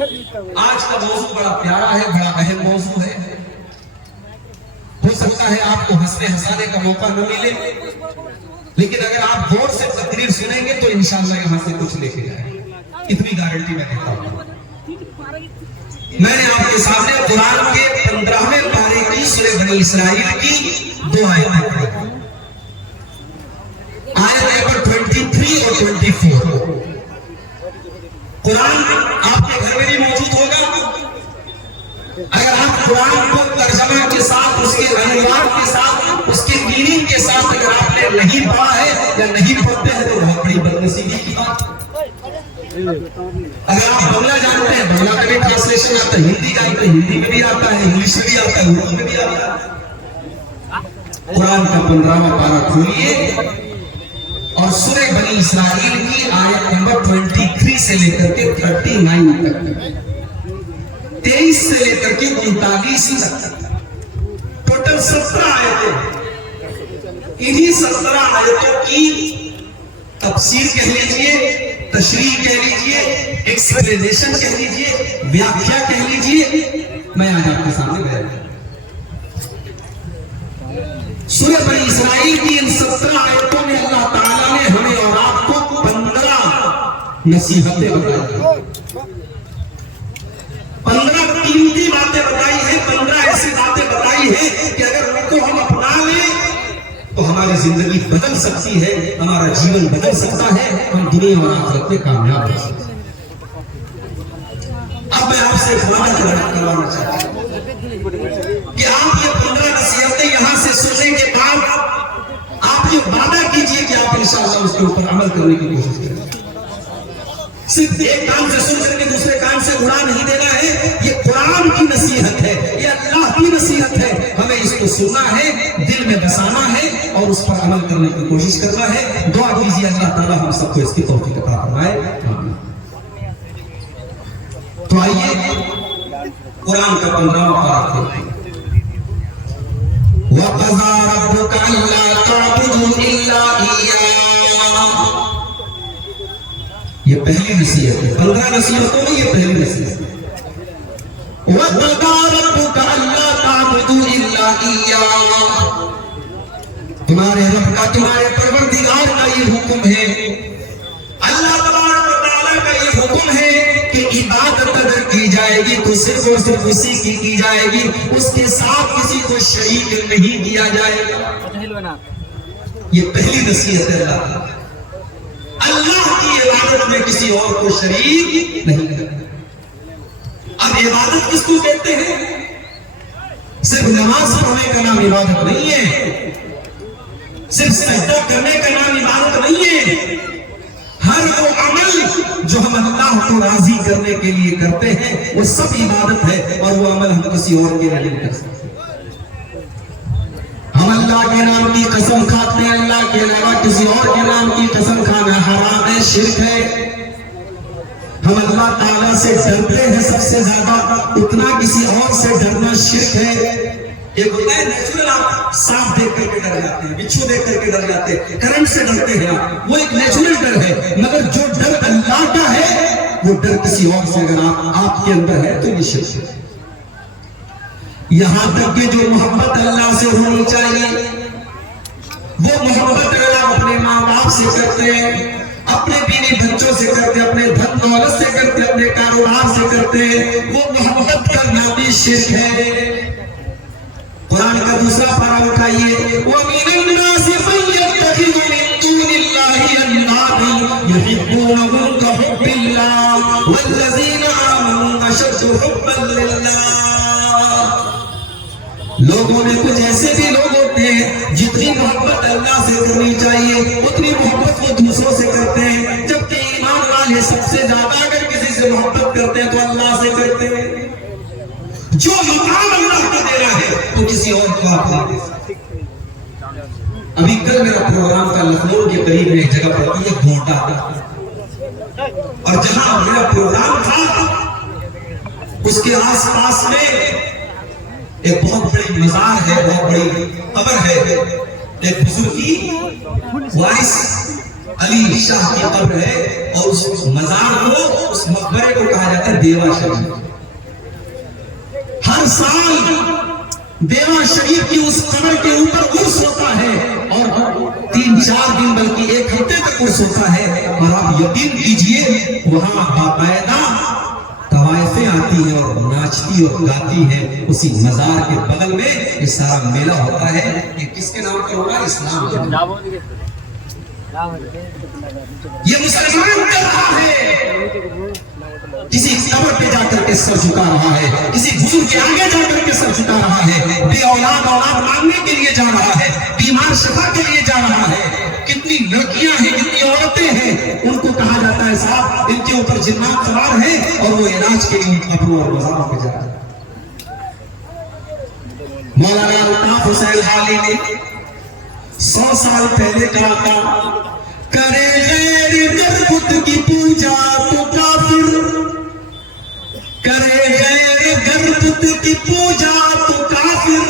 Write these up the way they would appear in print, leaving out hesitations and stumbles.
آج کا موضوع بڑا پیارا ہے، بڑا اہم موضوع ہے. ہو سکتا ہے آپ کو ہنسنے ہنسانے کا موقع نہ ملے، لیکن اگر آپ غور سے تقریر سنیں گے تو انشاءاللہ یہاں سے کچھ لے کے جائیں گے، اتنی گارنٹی میں دیتا ہوں. میں نے آپ کے سامنے قرآن کے 15ویں پارے کی سورہ بنی اسرائیل کی 2 آیتیں پڑھی. آیت نمبر 23 اور 24. قرآن آپ کے گھر میں بھی موجود ہوگا. اگر آپ قرآن کو ترجمہ کے ساتھ، اس کے عنوان کے ساتھ، اس کے میننگ کے ساتھ اگر آپ نے نہیں پڑھا ہے یا نہیں پڑھتے ہیں تو بہت بڑی بدنصیبی کی بات. اگر آپ بنگلہ جانتے ہیں، بنگلہ کا بھی ٹرانسلیشن آتا ہے، ہندی جانتے ہیں، ہندی میں بھی آتا ہے، انگلش میں بھی آتا ہے، اردو میں بھی آتا ہے. قرآن کا 15واں پارہ کھولیے اور سورہ بنی اسرائیل کی آیت نمبر 23 سے لے کر کے 39 تک، 23 سے لے کر کے 39 تک، ٹوٹل 17 آیتیں. انہی 17 آیتوں کی تفسیر کہہ لیجئے، تشریح کہہ لیجئے، ایکسپلینیشن کہہ لیجئے، ویاخیا کہہ لیجئے، میں آج آپ کے سامنے بیان کروں. سورہ بنی اسرائیل کی ان 17 آیتوں میں اللہ تعالیٰ نے ہمیں اور آپ کو 15 نصیحتیں بتائی، 15 قیمتی باتیں بتائی ہیں، 15 ایسی باتیں بتائی ہیں کہ اگر ان کو ہم اپنا لیں تو ہماری زندگی بدل سکتی ہے، ہمارا جیون بدل سکتا ہے، ہم دنیا اور آخرت میں کامیاب ہو سکتے ہیں. اب میں آپ سے وعدہ کروانا چاہتا ہوں کہ آپ یہ 15 نصیحتیں یہاں سے سننے کے بعد آپ یہ وعدہ کیجئے کہ آپ انشاءاللہ اس کے اوپر عمل کرنے کی کوشش کریں. صرف ایک کام سے سن کر کے دوسرے کام سے اڑا نہیں دینا ہے. یہ قرآن کی نصیحت ہے، یہ اللہ کی نصیحت ہے. ہمیں اس کو سننا ہے، دل میں بسانا ہے اور اس پر عمل کرنے کی کوشش کرنا ہے. دعا کیجیے اللہ تعالیٰ ہم سب کو اس کی توفیق عطا فرمائے. تو آئیے قرآن کا 15واں پارہ کھولتے ہیں. وَقَضَىٰ رَبُّكَ أَلَّا تَعْبُدُوا إِلَّا إِيَّاهُ. یہ پہلی نصیحت ہے، 15 نصیحتوں میں یہ پہلی نصیحت ہے. وَقَضَىٰ رَبُّكَ أَلَّا تَعْبُدُوا إِلَّا إِيَّاهُ. تمہارے رب کا، تمہارے پروردگار کا یہ حکم ہے، اللہ تبارک و تعالیٰ کا یہ حکم ہے کہ عبادت اگر کی جائے گی تو صرف اور صرف اسی کی جائے گی، اس کے ساتھ کسی کو شریک نہیں کیا جائے گا. یہ پہلی نصیحت ہے اللہ کی عبادت میں کسی اور کو شریک نہیں کرنا. اب عبادت کس کو کہتے ہیں؟ صرف نماز پڑھنے کا نام عبادت نہیں ہے، صرف سجدہ کرنے کا نام عبادت نہیں ہے. ہر وہ عمل جو ہم اللہ کو راضی کرنے کے لیے کرتے ہیں وہ سب عبادت ہے، اور وہ عمل ہم کسی اور کے لیے نہیں کر سکتے. ہم اللہ کے نام کی قسم کھاتے ہیں، اللہ کے علاوہ کسی اور کے نام کی قسم کھانا حرام ہے، شرک ہے. ہم اللہ تعالیٰ سے ڈرتے ہیں سب سے زیادہ، اتنا کسی اور سے ڈرنا شرک ہے. ایک ہوتا ہے نیچرل، آپ سانپ دیکھ کر کے ڈر جاتے ہیں، بچھو دیکھ کر کے ڈر جاتے ہیں، کرنٹ سے ڈرتے ہیں آپ، وہ ایک نیچرل ڈر ہے. مگر جو ڈر اللہ کا ہے وہ ڈر کسی اور سے اگر آپ کے اندر ہے تو یہ شرک ہے. یہاں تک کہ جو محبت اللہ سے ہونی چاہیے وہ محبت اللہ اپنے ماں باپ سے کرتے ہیں، اپنے بیوی بچوں سے کرتے ہیں، اپنے دھن دولت سے کرتے ہیں، اپنے کاروبار سے کرتے ہیں، وہ محبت کرنا بھی شرک ہے. قرآن کا دوسرا پارہ اٹھائیے. وَمِنَ النَّاسِ مَن يَتَّخِذُ مِن دُونِ اللَّهِ أَندَادًا يُحِبُّونَهُمْ كَحُبِّ اللَّهِ وَالَّذِينَ آمَنُوا أَشَدُّ حُبًّا لِلَّهِ. لوگوں میں کچھ ایسے بھی لوگ ہوتے ہیں جتنی محبت اللہ سے کرنی چاہیے اتنی محبت وہ دوسروں سے کرتے ہیں، جبکہ ایمان والے سب سے زیادہ اگر کسی سے محبت کرتے ہیں تو اللہ سے کرتے ہیں. جو مقام اللہ کو دے رہا ہے تو کسی اور کو آپ نہیں دے سکتے. ابھی کل میرا پروگرام تھا لکھنؤ کے قریب ایک جگہ پڑتی ہے گھونٹا، اور جہاں میرا پروگرام تھا اس کے آس پاس میں ایک بہت بڑی مزار ہے، بہت بڑی قبر ہے. ایک بزرگ کی وائس علی شاہ کی قبر ہے اور اس مزار کو، اس مقبرے کو کہا جاتا ہے دیوا شریف۔ ہر سال دیوا شریف کی اس قبر کے اوپر عرس ہوتا ہے اور 3-4 دن بلکہ 1 ہفتے تک عرس ہوتا ہے، اور آپ یقین کیجئے وہاں باقاعدہ طوائفیں آتی ہیں اور ناچتی اور گاتی ہیں اسی مزار کے بغل میں۔ یہ سارا میلہ ہوتا ہے، یہ کس کے نام پر ہوگا؟ اسلام کے نام۔ یہ مسلمان کر رہا ہے، کسی قبر پہ جا کر کے سر جھکا رہا ہے، کسی بزرگ کے آگے جا کر کے سر جھکا رہا ہے، بے اولاد مانگنے کے لیے جا رہا ہے، بیمار شفا کے لیے جا رہا ہے۔ کتنی لڑکیاں ہیں، کتنی عورتیں ہیں، ان کو کہا جاتا ہے صاحب ان کے اوپر جنات سوار ہیں اور وہ علاج کے لیے قبروں اور مزاروں پہ جا رہے ہیں۔ مولانا الطاف حسین حالی نے 100 سال پہلے کہا تھا، کرے غیر گر بت کی پوجا تو کافر، کرے غیر گر بت کی پوجا تو کافر،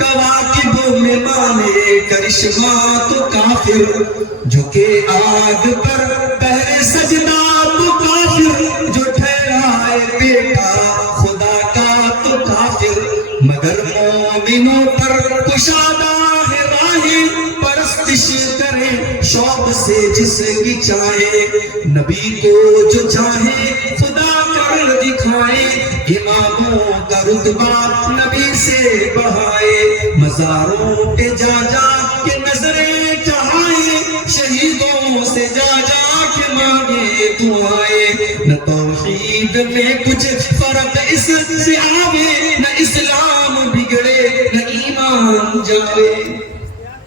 کواکب میں مانے کرشمہ تو کافر، جھکے آگ پر پہرے سجدہ تو کافر، جو ٹھہرائے بیٹا خدا کا تو کافر، مگر مومنوں پر کشادہ ہے راہیں، پرستش کرے شوق سے جس کی چاہے، نبی کو جو چاہے خدا کر دکھائے، اماموں کا رتبہ نبی سے بڑھائے، مزاروں پہ جا جا کے نظریں چڑھائے، شہیدوں سے جا جا کے مانگے دعائیں، نہ توحید میں کچھ فرق اس سے آوے، نہ اسلام بگڑے نہ ایمان جاوے۔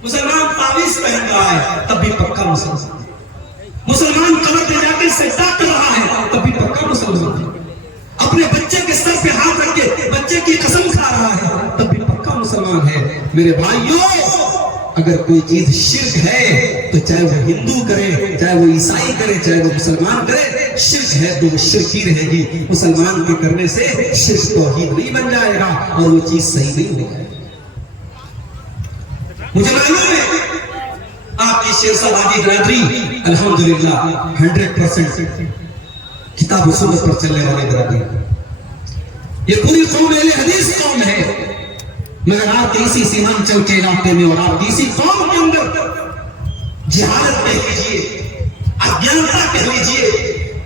مسلمان تعویذ پہن رہا ہے تب بھی پکا مسلمان، مسلمان قبر پہ جا کے سجدہ کر رہا ہے تب بھی پکا مسلمان، اپنے بچے کے سر پہ ہاتھ رکھ کے بچے کی قسم کھا رہا ہے تب بھی پکا مسلمان ہے۔ میرے بھائیوں، اگر کوئی چیز شرک ہے تو چاہے وہ ہندو کرے، چاہے وہ عیسائی کرے، چاہے وہ مسلمان کرے، شرک ہے تو وہ شرک ہی رہے گی۔ مسلمان کے کرنے سے شرک توحید نہیں بن جائے گا اور وہ چیز صحیح نہیں ہو جائے گی۔ مجھے معلوم ہے آپ کی شیر صاحب آدھی برادری الحمدللہ 100% کتاب و سنت پر چلنے والے برادری، یہ پوری قوم اہل حدیث قوم ہے، مگر آپ کے اسی سیمانچل کے علاقے میں اور آپ کی اسی قوم کے اندر جہالت کہہ لیجیے، اجنتا کہہ لیجیے،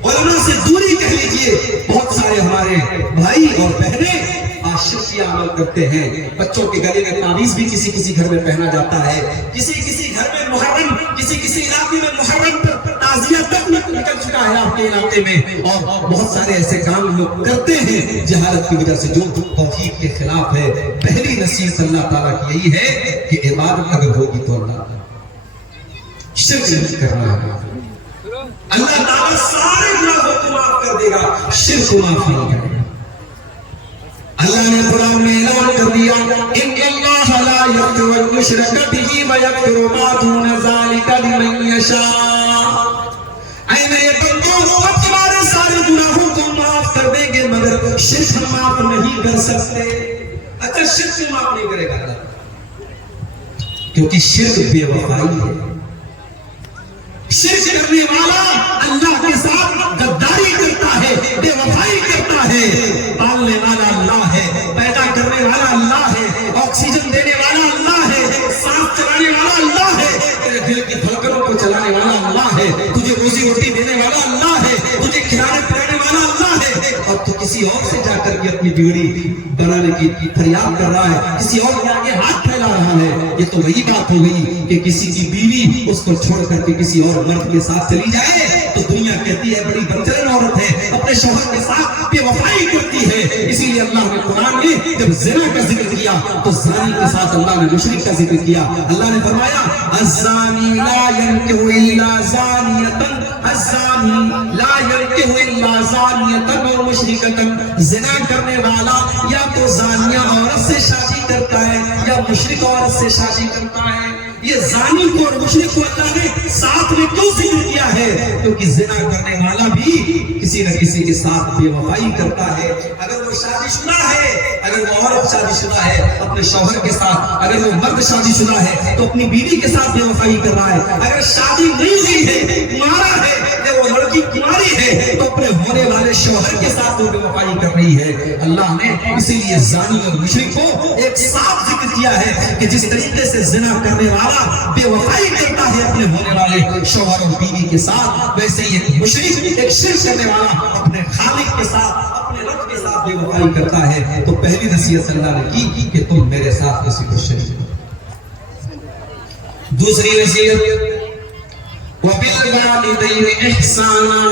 علماء سے دوری کہہ لیجیے، بہت سارے ہمارے بھائی اور بہنیں آج شرکیہ عمل کرتے ہیں۔ بچوں کے گلے میں تعویذ بھی کسی کسی گھر میں پہنا جاتا ہے، کسی کسی گھر میں محرم، کسی کسی علاقے میں محرم پر تعزیہ تک نکل چکا ہے آپ کے علاقے میں، اور بہت سارے ایسے کام لوگ کرتے ہیں جہالت کی وجہ سے جو توحید کے خلاف ہے۔ پہلی نصیحت اللہ تعالیٰ کی یہی ہے کہ عبادت اگر ہوگی تو اللہ شرک نہیں کرنا ہے، اللہ تعالیٰ سارے گناہوں کو معاف کر دے گا، شرک کو معاف نہیں کرے گا۔ اللہ نے قرآن میں اعلان کر دیا، ان اللہ لا یغفر ان یشرک بہ ویغفر ما دون ذلک لمن یشاء۔ اے میرے بندو، ہم تمہارے سارے گناہوں کو معاف کر دیں گے مگر شرک ہم معاف نہیں کر سکتے۔ اچھا شرک کو معاف نہیں کرے گا اللہ، کیونکہ شرک بے وفائی ہے۔ شرک کرنے والا اللہ کے ساتھ غداری کرتا ہے، بے وفائی کرتا ہے۔ پالنے والا اللہ ہے، پیدا کرنے والا اللہ ہے، آکسیجن دینے والا اللہ ہے، سانس چلانے والا اللہ ہے، تیرے دل کی دھڑکنوں کو چلانے والا اللہ ہے، تجھے روزی روٹی دینے والا اللہ ہے، تجھے کھلانے پلانے والا اللہ ہے، اور تو کسی اور سے جا کر کے اپنی بیوی بنانے کی فریاد کر رہا ہے، کسی اور کے آگے ہاتھ پھیلا رہا ہے۔ یہ تو وہی بات ہو گئی کہ کسی کی بیوی اس کو چھوڑ کر کے کسی اور مرد کے ساتھ چلی جائے تو دنیا کہتی ہے بڑی بدچلن عورت ہے، اپنے شوہر کے ساتھ بے وفائی کرتی ہے۔ اسی لیے اللہ نے قرآن میں جب زنا کا ذکر کیا تو زانی کے ساتھ اللہ نے مشرک کا ذکر کیا۔ اللہ نے فرمایا الزانی لا ينکح الا زانیۃ، الزانی لا ينکح الا زانیۃ و مشرکۃ، زنا کرنے والا یا تو زانیہ عورت سے شادی کرتا ہے یا مشرک عورت سے شادی کرتا ہے۔ یہ زانی کو اور مشرک کو اللہ نے ساتھ میں کیوں ذکر کیا ہے؟ کیونکہ زنا کرنے والا بھی کسی نہ کسی کے ساتھ بے وفائی کرتا ہے۔ اگر وہ شادی شدہ ہے، اگر وہ عورت شادی شدہ ہے اپنے شوہر کے ساتھ، اگر وہ مرد شادی شدہ ہے تو اپنی بیوی کے ساتھ بے وفائی کر رہا ہے، اگر شادی نہیں ہوئی ہے کمارا ہے یا وہ لڑکی کماری ہے تو اپنے ہونے والے شوہر کے ساتھ وہ بے وفائی کر رہی ہے۔ اللہ نے اسی لیے زانی اور مشرک کو ایک صاف ذکر کیا ہے کہ جس طریقے سے زنا کرنے والا بے وفائی کرتا ہے اپنے ہونے والے شوہر اور بیوی کے ساتھ، ویسے ہی ایک مشرک، ایک شرک کرنے والا اپنے خالق کے ساتھ، اپنے رب کے ساتھ بے وفائی کرتا ہے۔ تو پہلی نصیحت اللہ نے کی کہ تم میرے ساتھ کسی کو شریک کرو۔ دوسری نصیحت وَبِالْوَالِدَيْنِ إِحْسَانًا،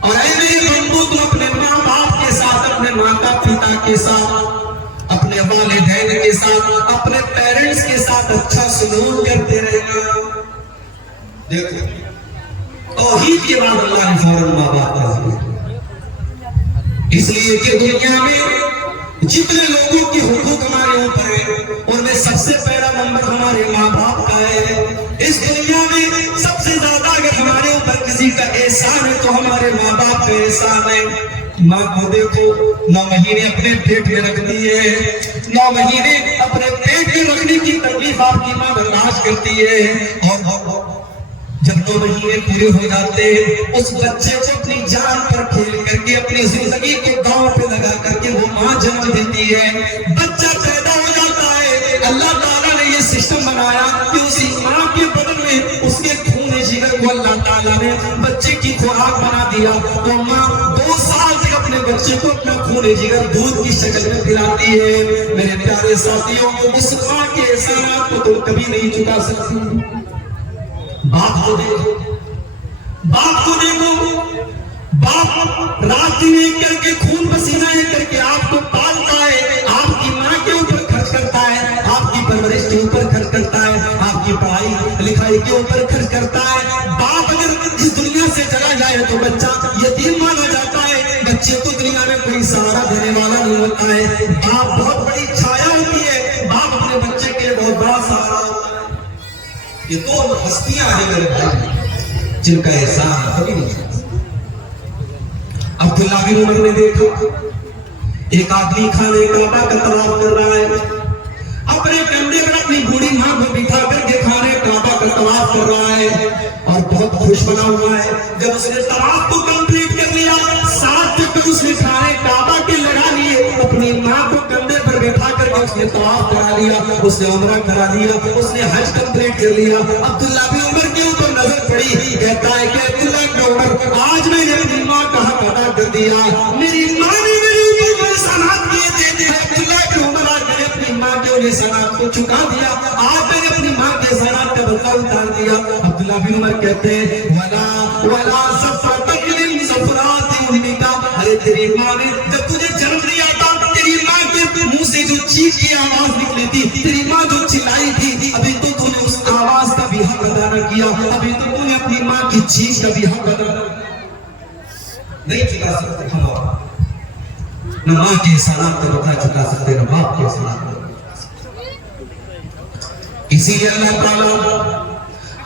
اور اے میرے بندو تم اپنے ماں باپ کے ساتھ، اپنے ماتا پتا کے ساتھ، اپنے والدین کے ساتھ، اپنے پیرنٹس کے ساتھ اچھا سلوک کرتے رہنا۔ دیکھو توحید کے بعد اللہ نے فوراً ماں باپ کا ذکر کیا، اس لیے کہ دنیا میں جتنے لوگوں کے حقوق ہمارے اوپر ہیں ان میں سب سے پہلا نمبر ہمارے ماں باپ کا ہے۔ اس دنیا میں سب سے زیادہ اگر ہمارے اوپر کسی کا احسان ہے تو ہمارے ماں باپ کا احسان ہے۔ ماں کو دیکھو 9 مہینے اپنے پیٹ میں رکھتی ہے، 9 مہینے اپنے پیٹ میں رکھنے کی تکلیف آپ کی ماں برداشت کرتی ہے، اور جب 9 مہینے پورے ہو جاتے ہیں اس بچے کو اپنی جان پر کھیل کر کے، اپنی زندگی کو داؤں پہ لگا کر کے وہ ماں جنم دیتی ہے، بچہ پیدا ہو جاتا ہے۔ اللہ تعالیٰ نے یہ سسٹم بنایا کہ اسی ماں کے بدن میں اس کے خون جگر کو اللہ تعالیٰ نے بچے کی خوراک بنا دیا، تو ماں 2 سال تک اپنے بچے کو اپنا خون جگر دودھ کی شکل میں پلاتی ہے۔ میرے پیارے ساتھیوں، اس ماں کے احسانات کو تم کبھی نہیں چکا سکتی۔ باپ کو دیکھو، باپ کو دیکھو، باپ رات دن ایک کر کے خون پسینہ ایک کر کے آپ کو پالتا ہے، آپ کی ماں کے اوپر خرچ کرتا ہے، آپ کی پرورش کے اوپر خرچ کرتا ہے، آپ کی پڑھائی لکھائی کے اوپر خرچ کرتا ہے۔ باپ اگر اس دنیا سے چلا جائے تو بچہ یتیم مانا جاتا ہے، بچے کو دنیا میں کوئی سہارا دینے والا نہیں ہوتا ہے۔ باپ بہت بڑی چھایا ہوتی ہے، باپ اپنے بچے کے بہت بڑا سہارا ہوتا ہے۔ یہ 2 ہستیاں ہیں میرے بھائی جن کا احسان کبھی نہیں ہوتا۔ عبداللہ بن عمر نے دیکھا ایک آدمی خانہ کعبہ کا طواف کر رہا ہے، اپنے کندھے پر اپنی بوڑھی ماں کو بٹھا کر کے خانہ کعبہ کا طواف کر رہا ہے اور بہت خوش بنا ہوا ہے۔ جب اس نے طواف کو کمپلیٹ کر لیا، 7 چکر اس نے خانہ کعبہ کے لگا لیے، اپنی ماں کو کندھے پر بٹھا کر کے اس نے طواف کرا لیا، اس نے عمرہ کرا لیا، اس نے حج کمپلیٹ کر لیا۔ عبداللہ بن عمر کے اوپر نظر پڑی، کہتا ہے کہ عبداللہ بن عمر آج میں نے اپنی ماں کا حق ادا کر دیا، میری ماں نے میرے اوپر احسانات کیے تھے، عبداللہ بن عمر آج میں نے اپنی ماں کے احسانات کو چکا دیا، آج میں نے اپنی ماں کے احسانات کا بدلہ اتار دیا۔ عبداللہ بن عمر کہتے ہیں وَلَا صَفَّتَكْ لِلْصَفْرَاتِ أُمِّكَ، ارے تیری ماں نے جب تجھے جنم دیا تھا، تیری ماں کے منہ سے جو چیخ کی آواز نکلی تھی، تیری ماں جو چلائی تھی، ابھی تو نے اس آواز کا بھی حق ادا نہ کیا، ابھی تو نے اپنی ماں کی چیخ کا بھی حق ادا نہیں چکا سکتے۔ ہم نہ ماں کے احسانات کا بدلہ چکا سکتے، نہ باپ کے احسانات کا۔ اسی لیے اللہ تعالیٰ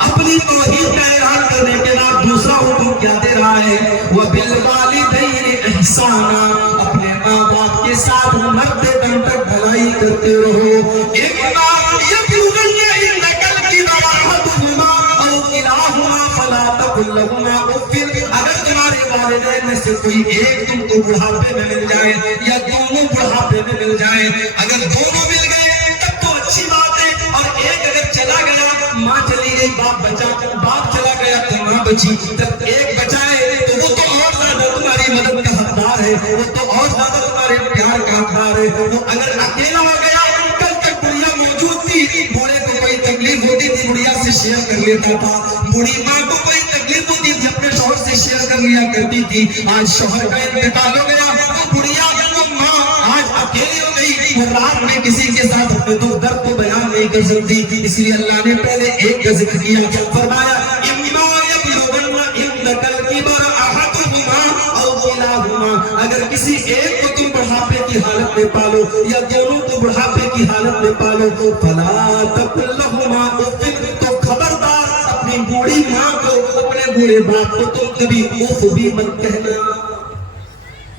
اپنی توحید کا اعلان کرنے کے بعد دوسرا حکم کیا دے رہا ہے؟ وَبِالْوَالِدَيْنِ إِحْسَانًا، اپنے ماں باپ کے ساتھ مرتے دم تک بھلائی کرتے رہو۔ ایک بار یبلغن عندک الکبر احدہما او کلاہما فلا تقل لہما اف، اگر تمہارے والدین میں سے کوئی ایک تم کو بڑھاپے میں مل جائے یا دونوں بڑھاپے میں مل جائے، اگر دونوں مل گئے تب تو اچھی بات ہے، اور ایک اگر چلا گیا، ماں چلی گئی باپ بچا، باپ چلا گیا تو ماں بچی، جب ایک بچا ہے تو وہ تو اور زیادہ تمہاری مدد کا حقدار ہے، وہ تو اور زیادہ تمہارے پیار کا حقدار ہے۔ وہ اگر اکیلا ہو گیا، کل تک بڑھیا موجود تھی، بوڑھے کو کوئی تکلیف ہوتی تھی بڑھیا سے شیئر کر لیتا تھا، بوڑھی ماں کو کوئی تکلیف ہوتی تھی اپنے شوہر سے شیئر کر لیا کرتی تھی، آج شوہر کا انتقال ہو گیا، وہ بڑھیا وہ ماں آج اکیلی ہو گئی، وہ رات میں کسی کے ساتھ اپنے دکھ درد کو بیان نہیں کر سکتی۔ اس لیے اللہ نے پہلے ایک کا ذکر کیا، فرمایا اِمَّا يَبْلُغَنَّ عِندَكَ الْكِبَرَ أَحَدُهُمَا أَوْ كِلَاهُمَا، اگر کسی ایک کو تم بڑھاپے کی حالت میں پالو یا دونوں کو بڑھاپے کی حالت میں پالو، فَلَا تَقُل لَهُمَا أُفٍّ، تو خبردار اپنی بوڑھی ماں کو، اپنے بوڑھے باپ کو تم کبھی اف بھی مت کہنا،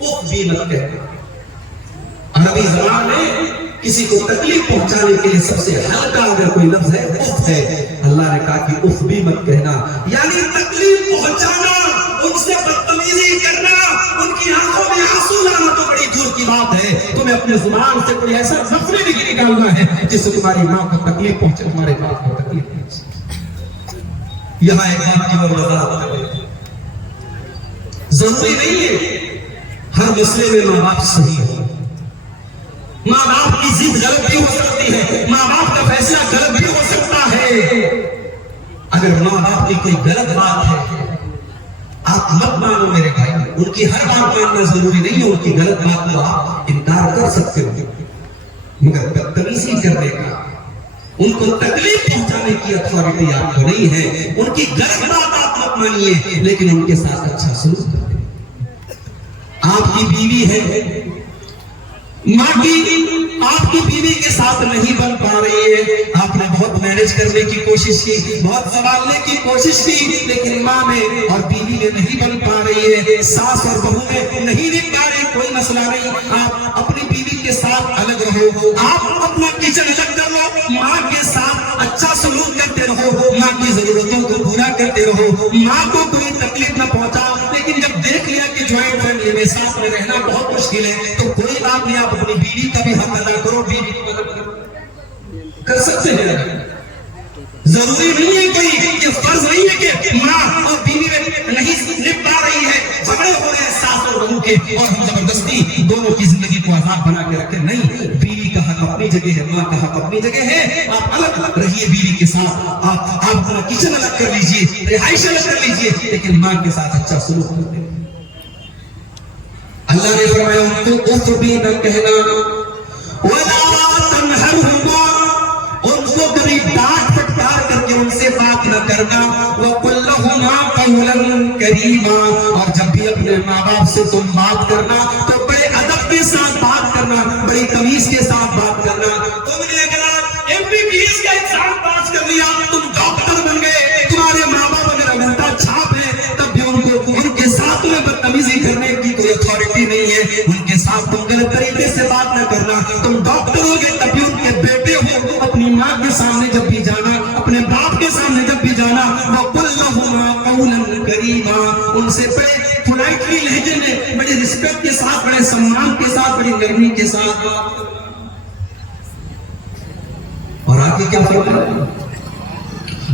اف بھی مت کہنا. عربی زبان میں کسی کو تکلیف پہنچانے کے لیے سب سے ہلکا اگر کوئی لفظ ہے اف ہے. اللہ نے کہا کہ اف بھی مت کہنا، یعنی تکلیف پہنچانا، ان سے بدتمیزی کرنا، ان کی آنکھوں میں آنسو لانا تو بڑی دور کی بات ہے. تمہیں اپنے زبان سے کوئی ایسا لفظ نہیں نکالنا ہے جس سے تمہاری ماں کو تکلیف پہنچے، تمہارے باپ کو تکلیف پہنچے. یہاں ایک بات کی اور وضاحت کر رہے ہیں، ضروری نہیں ہے ہر مسئلے میں ماں باپ صحیح ہو. ماں باپ کی ضد غلط بھی ہو سکتی ہے، ماں باپ کا فیصلہ غلط بھی ہو سکتا ہے. اگر ماں باپ کی کوئی غلط بات ہے آپ مت مانو میرے بھائی، ان کی ہر بات ماننا ضروری نہیں ہے. ان کی غلط بات کو آپ انکار کر سکتے ہو، مگر بدتمیزی کرنے کا، ان کو تکلیف پہنچانے کی اتھارٹی آپ کو نہیں ہے. ان کی غلط بات آپ مت مانیے، لیکن ان کے ساتھ اچھا سلوک کریں. آپ کی بیوی ہے، ماں کی آپ کی بیوی کے ساتھ نہیں بن پا رہی ہے، آپ نے بہت مینج کرنے کی کوشش کی، بہت سنبھالنے کی کوشش کی، لیکن ماں میں اور بیوی میں نہیں بن پا رہی ہے، ساس اور بہو میں نہیں بن پا رہی. کوئی مسئلہ نہیں، آپ اپنی بیوی کے ساتھ الگ رہو، آپ اپنا کچن الگ کر لو، ماں کے ساتھ اچھا سلوک کرتے رہو، ماں کی ضرورتوں کو پورا کرتے رہو، ماں کو کوئی تکلیف نہ پہنچاؤ. لیکن جب دیکھ لیا کہ جوائنٹ فیملی میں ساتھ میں رہنا بہت مشکل ہے تو کوئی بات نہیں، آپ اپنی بیوی کا بھی حق ادا کرو، بیوی کی مدد کر سکتے ہیں. ضروری نہیں ہے کوئی، یہ فرض نہیں ہے کہ ماں اور بیوی میں نہیں نپ پا رہی ہے، جھگڑے ہو رہے ہیں ساس اور بہو کے اور ہم زبردستی دونوں کی زندگی کو آزاد بنا کے رکھیں. نہیں، بیوی کا حق اپنی جگہ ہے، ماں کا حق اپنی جگہ ہے. آپ الگ رہیے بیوی کے ساتھ، آپ اپنا کچن الگ کر لیجئے، رہائش الگ کر لیجئے، لیکن ماں کے ساتھ اچھا سلوک کریں. اللہ نے فرمایا ان کو اف بھی نہ کہنا، وَلَا تَنْهَرْهُمَا، ان کو کبھی ڈانٹ پھٹکار کر کے ان سے بات نہ کرنا. وَقُلْ لَهُمَا قَوْلًا كَرِيمًا، اور جب بھی اپنے ماں باپ سے تم بات کرنا تو بڑے ادب کے ساتھ بات کرنا، بڑی تمیز کے ساتھ بات کرنا. تم نے اگر MBBS کا ایگزام پاس کر لیا، تم ڈاکٹر بن گئے، تمہارے ماں باپ اگر انگوٹھا چھاپ ہے، تب بھی ان کے ساتھ میں بدتمیزی کرنے کی کوئی اتھارٹی نہیں ہے. ان کے ساتھ تم غلط طریقے سے بات نہ کرنا. تم ڈاکٹر ہو گئے تب بھی ان کے بیٹے ہو، اپنی ماں کے سامنے جب بھی جانا، اپنے باپ کے سامنے جب بھی جانا، وَقُلْ لَهُمَا قَوْلًا كَرِيمًا، ان سے بڑے پولائٹلی لہجے میں، بڑے رسپیکٹ کے ساتھ، بڑے سمان کے ساتھ، بڑی نرمی کے ساتھ بات کرنا. اور آگے کیا فرمایا،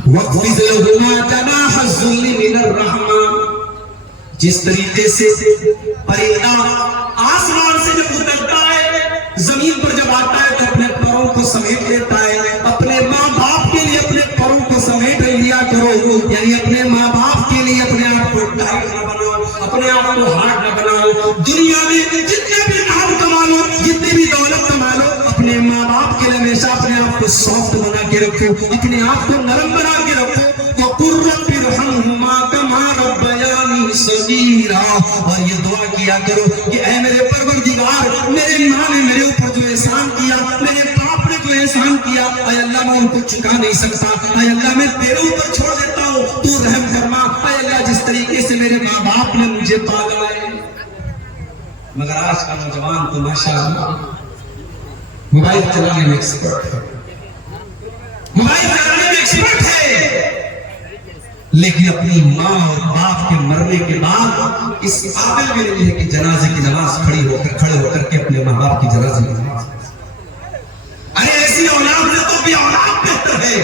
وَاخْفِضْ لَهُمَا جَنَاحَ الذُّلِّ مِنَ الرَّحْمَةِ، جس طریقے سے پرندہ آسمان سے جب اترتا ہے، زمین پر جب آتا ہے تو اپنے پروں کو سمیٹ لیتا ہے. اپنے ماں باپ کے لیے اپنے پروں کو سمیٹ لیا کرو، یعنی اپنے ماں باپ کے لیے اپنے آپ کو ٹائٹ نہ بناؤ، اپنے آپ کو ہارڈ نہ بناؤ. دنیا میں جتنے بھی نام کما لو، جتنی بھی دولت کما لو، اپنے ماں باپ کے لیے ہمیشہ اپنے آپ کو سافٹ بنا کے رکھو، اپنے آپ کو نرم بنا کے رکھو. وَقُلْ رَبِّ ارْحَمْهُمَا كَمَا رَبَّيَانِي صَغِيرًا، اور یہ دعا کیا کرو کہ اے میرے پروردگار، میرے ماں نے میرے اوپر جو احسان کیا، میرے باپ نے جو احسان کیا، اے اللہ میں ان کو چکا نہیں سکتا، اے اللہ میں تیرے اوپر چھوڑ دیتا ہوں، تو رحم فرما. اے اللہ جس طریقے سے میرے ماں باپ نے مجھے پالا ہے. مگر آج کا نوجوان تو ماشاءاللہ موبائل چلانے میں ایکسپرٹ ہے، موبائل چلانے میں ایکسپرٹ ہے، لیکن اپنی ماں اور باپ کے مرنے کے بعد اس قابل بھی نہیں ہے کہ جنازے کی نماز کھڑے ہو کر کے اپنے ماں باپ کی جنازے کی نماز. ارے ایسی اولاد سے تو بھی اولاد بہتر ہے.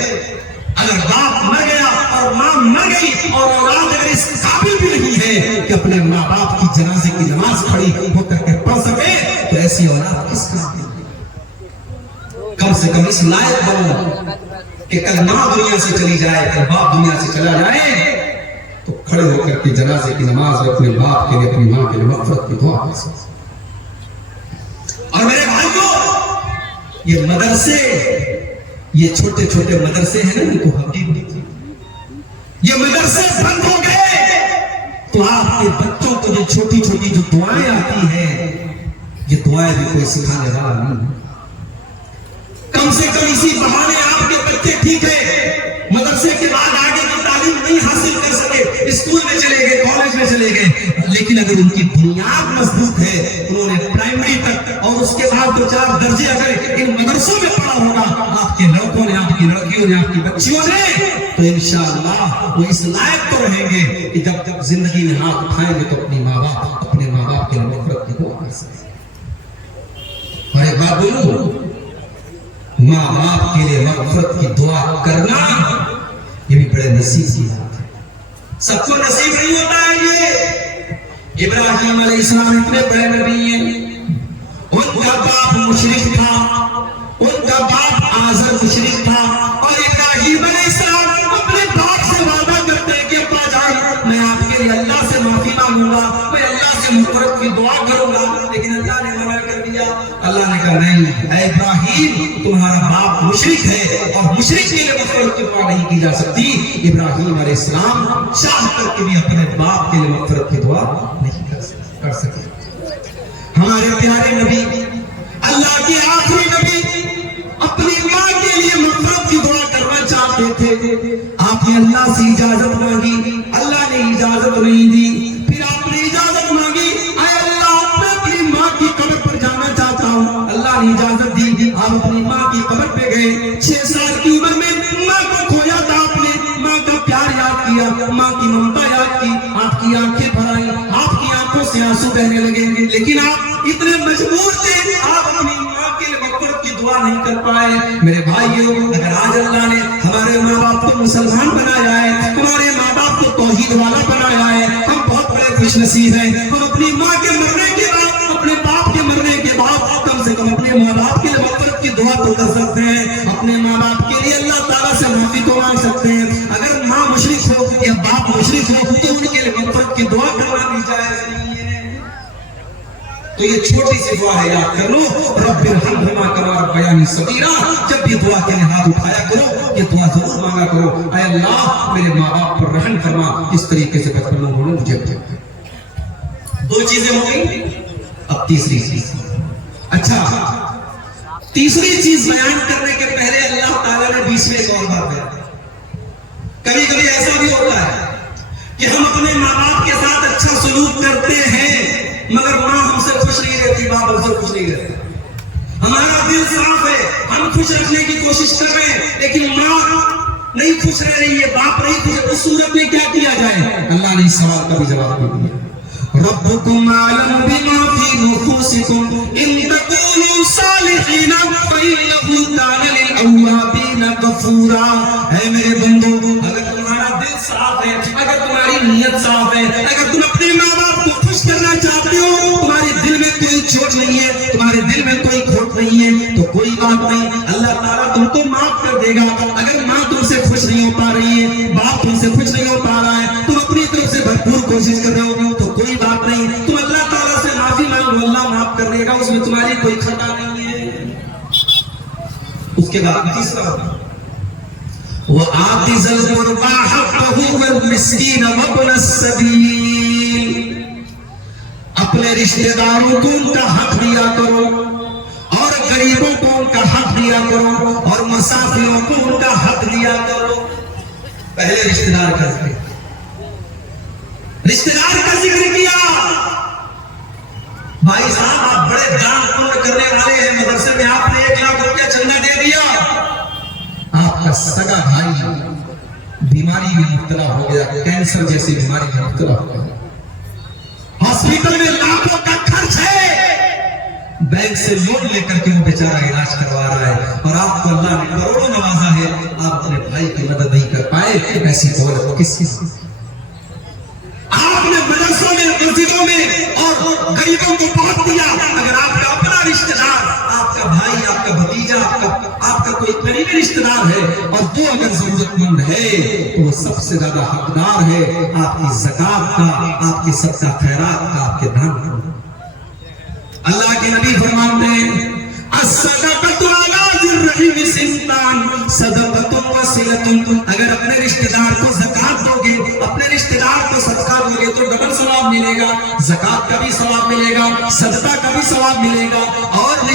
اگر باپ مر گیا اور ماں مر گئی اور اولاد اگر اس قابل بھی نہیں ہے کہ اپنے ماں باپ کی جنازے کی نماز کھڑی ہو کر کے پڑھ سکے، تو ایسی اولاد کس قابل ہے؟ کم سے کم اس لائق بنو کہ کل ماں دنیا سے چلی جائے، کل باپ دنیا سے چلا جائے تو کھڑے ہو کر کے جنازے کی نماز میں اپنے باپ کے لیے، اپنی ماں کے لیے مغفرت کی دعا کر سکتے. اور میرے بھائیوں، یہ مدرسے، یہ چھوٹے چھوٹے مدرسے ہیں نا، ان کو حقیقت یہ مدرسے بند ہو گئے تو آپ کے بچوں کو جو چھوٹی چھوٹی جو دعائیں آتی ہیں، یہ دعائیں بھی کوئی سکھانے والا نہیں. کم سے کم اسی بہانے آپ کے بچے ٹھیک ہے، مدرسے کے بعد آگے کی تعلیم نہیں حاصل کر سکے، اسکول میں چلے گئے، کالج میں چلے گئے، لیکن لیکن اگر ان کی بنیاد مضبوط ہے، انہوں نے پرائمری تک اور اس کے بعد 2-4 درجے اگر ان مدرسوں میں پڑھا ہوگا آپ کے لڑکوں نے، آپ کی لڑکیوں نے، آپ کی بچیوں نے، تو انشاءاللہ وہ اس لائق تو رہیں گے کہ جب جب زندگی میں ہاتھ اٹھائیں گے تو اپنے ماں باپ کے مغفرت کی دعا کر سکیں۔ اور ایک بات بولوں، ماں باپ کے لیے مغفرت کی دعا کرنا یہ بھی بڑے نصیب کی بات ہے، سب کو نصیب نہیں ہوتا ہے یہ۔ ابراہیم علیہ السلام اتنے بڑے نبی ہیں، ان کا باپ مشرک تھا، ان کا باپ آزر مشرک تھا، اور ابراہیم علیہ السلام اپنے باپ سے وعدہ کرتے ہیں کہ ابا جان میں آپ کے لیے اللہ سے معافی مانگوں گا، میں اللہ سے مغفرت کی دعا کروں گا، لیکن اللہ نے منع کر دیا۔ اللہ نے کہا نہیں اے ابراہیم، تمہارا باپ مشرک ہے اور مشرک کے لیے مغفرت کی دعا نہیں کی جا سکتی۔ ابراہیم علیہ السلام چاہ کر کے بھی اپنے باپ کے لیے مغفرت کی دعا نہیں کر سکے۔ ہمارے پیارے نبی، اللہ کے آخری نبی، اپنی ماں کے لیے مغفرت کی دعا کرنا چاہتے تھے۔ آپ نے اللہ سے اجازت مانگی، اللہ نے اجازت نہیں دی، پھر آپ نے اجازت مانگی، اے اللہ میں اپنی ماں کی قبر پر جانا چاہتا ہوں، اللہ نے اجازت دی۔ آپ اپنی ماں کی قبر پہ گئے، 6 سال کی عمر میں ماں کو کھویا تھا، آپ نے ماں کا پیار یاد کیا، ماں کی ممتا یاد کی، آپ کی آنکھیں بھر آئیں، آپ کی آنکھوں سے آنسو بہنے لگے، لیکن آپ اتنے مجبور تھے، آپ اپنی ماں کے لیے مغفرت کی دعا نہیں کر پائے۔ میرے بھائیو، اگر آج اللہ نے ہمارے ماں باپ کو مسلمان بنایا ہے، ہمارے ماں باپ کو توحید والا بنایا ہے، ہم بہت بڑے خوش نصیب ہیں۔ ہم اپنی ماں کے مرنے کے بعد، اپنے باپ کے مرنے کے بعد کم سے کم اپنے ماں باپ کے لیے مغفرت کی دعا تو کر سکتے ہیں، اپنے ماں باپ کے لیے اللہ تعالیٰ سے معافی تو مانگ سکتے ہیں۔ اگر ماں مشرک ہو یا باپ مشرک ہو تو ان کے لیے مغفرت کی دعا کرنا بھی جائز نہیں ہے۔ تو یہ چھوٹی سی دعا ہے، یاد کر لو، رب ارحمہما کما ربیانی صغیرا۔ جب بھی دعا کے لیے ہاتھ اٹھایا کرو، یہ دعا ضرور مانگا کرو، اے اللہ میرے ماں باپ پر رحم فرما، اس طریقے سے بچپن میں انہوں نے مجھے کیا۔ 2 چیزیں ہو گئی، اب تیسری چیز۔ اچھا، تیسری چیز بیان کرنے کے پہلے اللہ تعالیٰ نے بیچ میں ایک اور بات بیان کی۔ کبھی کبھی ایسا بھی ہوتا ہے کہ ہم اپنے ماں باپ کے ساتھ اچھا سلوک کرتے ہیں، مگر ماں ہم سے خوش نہیں رہتی، باپ ہم سے خوش نہیں رہتا۔ ہمارا دل صاف ہے، ہم خوش رکھنے کی کوشش کر رہے ہیں، لیکن ماں نہیں خوش رہ رہی ہے، باپ نہیں خوش، اس صورت میں کیا کیا جائے؟ اللہ نے اس سوال کا بھی جواب دیا، ربکم اعلم بما فی نفوسکم ان تکونوا صالحین فانہ کان للأوابین غفورا۔ اے میرے بندو، اگر تمہارا دل صاف ہے، اگر تمہاری نیت صاف ہے، اگر تم اپنے ماں باپ کو خوش کرنا چاہتے ہو، تمہارے دل میں کوئی چوٹ نہیں ہے، تمہارے دل میں کوئی کھوٹ نہیں ہے، تو کوئی بات نہیں، اللہ تعالیٰ تم کو معاف کر دے گا۔ اگر ماں تم سے خوش نہیں ہو پا رہی ہے، باپ تم سے خوش نہیں ہو پا رہا ہے، تم اپنی طرف سے بھرپور کوشش کر رہے ہو، تو کوئی بات نہیں، تم اللہ تعالیٰ سے معافی مانگو، اللہ معاف کر دے گا، اس میں تمہاری کوئی خطا نہیں ہے۔ اس کے بعد تیسرا، وَآتِ ذَا الْقُرْبَى حَقَّهُ وَالْمِسْكِينَ وَابْنَ السَّبِيلِ۔ اپنے رشتہ داروں کو ان کا حق دیا کرو، اور غریبوں کو ان کا حق دیا کرو، اور مسافروں کو ان کا حق دیا کرو۔ پہلے رشتہ دار کا ذکر، رشتہ دار کا ذکر کیا۔ بھائی صاحب، آپ بڑے دان پن کرنے والے ہیں، مدرسے میں آپ نے 1 لاکھ روپیہ چندہ دے دیا، آپ کا سگا بھائی بیماری میں مبتلا ہو گیا، کینسر جیسی بیماری میں مبتلا ہو گیا، ہاسپٹل میں لاکھوں کا خرچ ہے، بینک سے لون لے کر کے وہ بیچارہ علاج کروا رہا ہے، اور آپ کو اللہ نے کروڑوں نوازا ہے، آپ اپنے بھائی کی مدد نہیں کر پائے۔ ایسی دولت کس کی؟ آپ نے مدرسوں میں، مسجدوں میں اور غریبوں کو بہت دیا۔ اگر آپ کا اپنا رشتہ دار، آپ کا بھائی، آپ کا بھتیجا، آپ کا کوئی قریبی رشتہ دار ہے، اور وہ اگر ضرورت مند ہے تو وہ سب سے زیادہ حقدار ہے آپ کی زکات کا، آپ کی صدقہ خیرات کا، آپ کے دان کا۔ اللہ کے نبی فرماتے ہیں، الصدقۃ علی ذی الرحم سنتان، صدقۃ وصلۃ۔ اگر اپنے رشتہ دار کو زکات دو گے، اپنے رشتہ دار کو صدقہ دو گے تو ڈبل ثواب ملے گا، زکات کا بھی ثواب ملے گا، صدقہ کا بھی ثواب ملے گا، اور